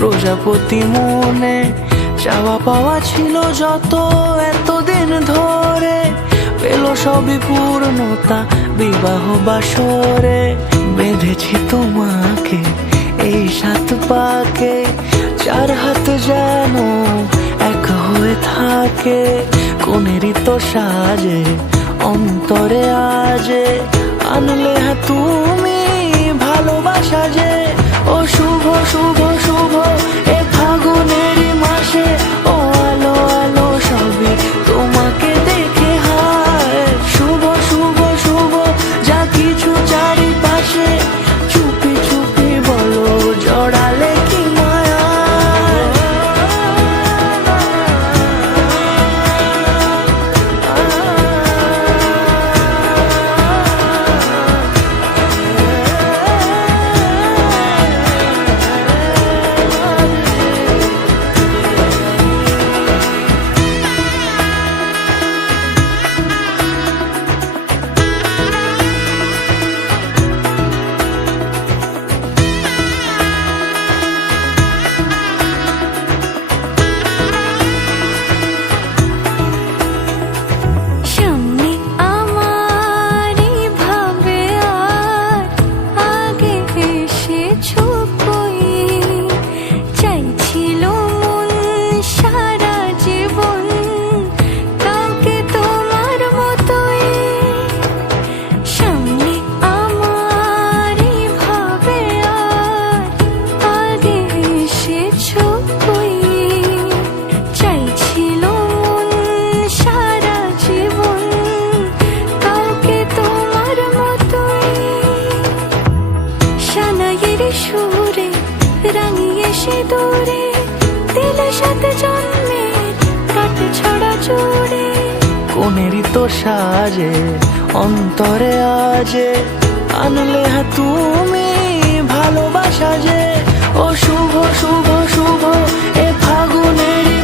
প্রজাপতি মনে চাওয়া পাওয়া ছিল যত এতদিন ধরে, পেল সবই পূর্ণতা বিবাহ বাসরে। বেঁধেছি তোমাকে এই 7 পাকে, 4 হাত যেন এক হয়ে থাকে। কোনেরই তো সাজে অন্তরে আজে, আনলে তুমি ভালোবাসা যে। ও শুভ শুভ শুভ এ ফাগুনেরই মাসে, ও আলো আলো সবই তোমাকে দেখে হায়। শুভ শুভ শুভ যা কিছু চারিপাশে, চুপি চুপি বলো জড়ালে কি মায়া। সুরে রাঙিয়ে সে দূরে দিলে 7 জন্মের কাট ছড়া জোড়ে। কোনেরই তো সাজে অন্তরে আজে, আনলে তুমি ভালোবাসা যে। ও শুভ শুভ শুভ এ ফাগুনেরই